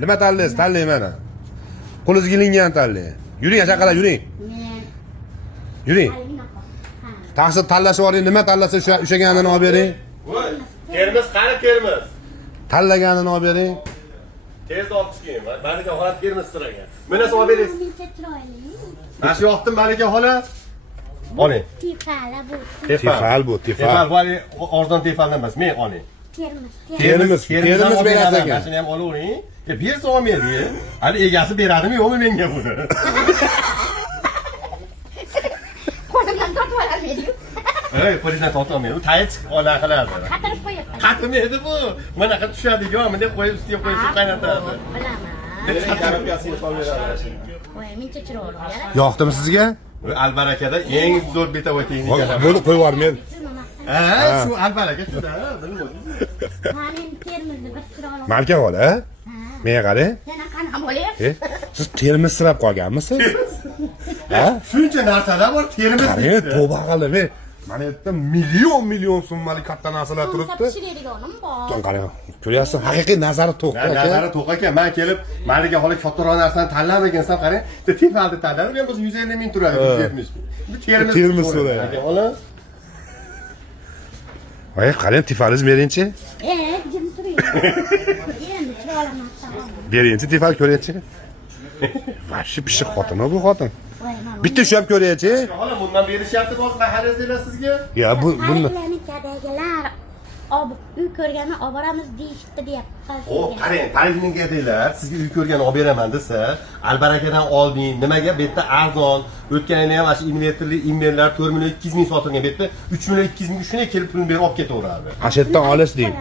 Nima tanlaysiz? Tanlang mana. Qo'lingizga ilingan tanlang. Yuring, chaqalar yuring. Yuring. Taqsir tanlashib oling, nima tanlasa o'shaganini olib bering. Voy, termiz qani termiz. Tanlaganini olib bering. Tez olib chiqing. Malika xola termiz siragan. Mana olib berasiz. Mana shu yoqdim Malika xola. Oling. Tifal bu, Tefal vali arzon tefal emas, men oling. Termiz berasiz ekan. Mana shuni ham olavering. Bersa olmaydi. Hali egasi beradimi yo'qmi menga buni? Qo'limdan tortib olmaydi. Ey, qo'lingdan tortib olmaydi. Tayi chiqib ola qiladi. Qatirib qo'yapman. Qatirmaydi bu. Mana qilib tushadi-ku, bunday qo'yib ustiga qo'yib qaynatadi. Bilaman. Voy, mencha chiroyli. Yoqdimi sizga? Albarakada eng zo'r betavoy texnika. Buni qo'yib yubormaydi. Shu albaraka shuda, bilib Qani termizni bir chiroyli. Malika xola, menga qarang. Yana qanaqa bo'lyapti? Siz termiz sirab qolganmisiz? Ha? shuncha narsalar bor, termiz. Qarang, tavba qilib, mana yerda million so'mmalik katta narsalar turibdi. Pishiradiganim bor. Qarang, ko'ryapsiz, haqiqiy nazari to'q. Nazari to'q ekan. Men kelib, Malika xola kattaroq narsani tanlamagansan, qarang. Tefalni tanladim, men biz 150 ming turadi, 170 ming. Bu termiz so'raydi. Xola. Voy, qarang, tifaliz beringchi. Jim turing. Endi chiroyli narsa. Beringchi, tifal ko'ringchi. Vashi pishiq xotin bu xotin. Bitta shu ham ko'ringchi. Xola, bundan berishyapti boz mahallangizda sizga? Ya buni Kadagilar uy ko'rgani olib boramiz deyishdi deyapti. O, qarang, poliklinikadagilar sizga uy ko'rgani olib beraman desa, albarakadan olding, nimaga bu yerda arzon, o'tgan yili ham mana shu invertorli inverlar 4 million 200 ming sotilgan, bu yerda 3 million 200 ming shunday kelib pulni berib olib ketaveradi. Ashitdan olish deng.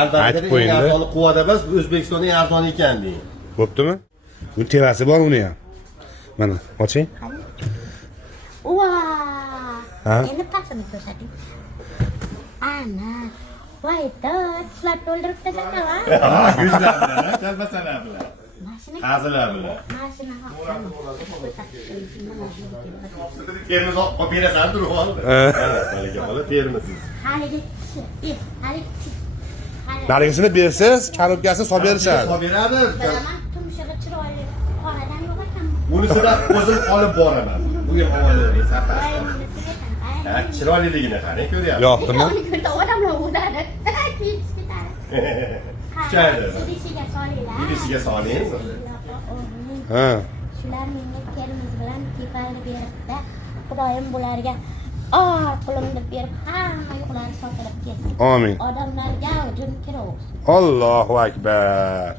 Albarakada eng arzoni quvada emas, O'zbekistonning arzoni ekan deng. Bo'ptimi? Bu tevasi bor uni ham. Mana, oching. Voy. Endi pasini ko'rsating. Ana. Voy, tishlar to'ldirib tashlama. Yuzlar bilan, kalbasalar bilan. Mashina. Qazilar bilan. Mashina. Termiz olib berasan, turib ol. Malika xola, termizsiz. Haligi Narigisini bersiz, karobkasini solib berishadi. Olib beradi. bilaman, tumshug'i chiroyli. Qoradan yo'q ekan. Bunisida o'zim olib boraman. Bu ham ovolayman, safar. Ha, chiroyliligini qarang, ko'ryapsiz. Yoqdimi? Odamlar o'dadi. Kiyib ketadi. Kuchaydi. Idishiga solinglar. Idishiga soling. Ha. Shular menga termiz bilan tepalni beribdi. Xudoyim bularga pulimni berib, hamma yo'qlari sotilib ketsin. Amin. Odamlarga jun kira olsun. Allohu akbar.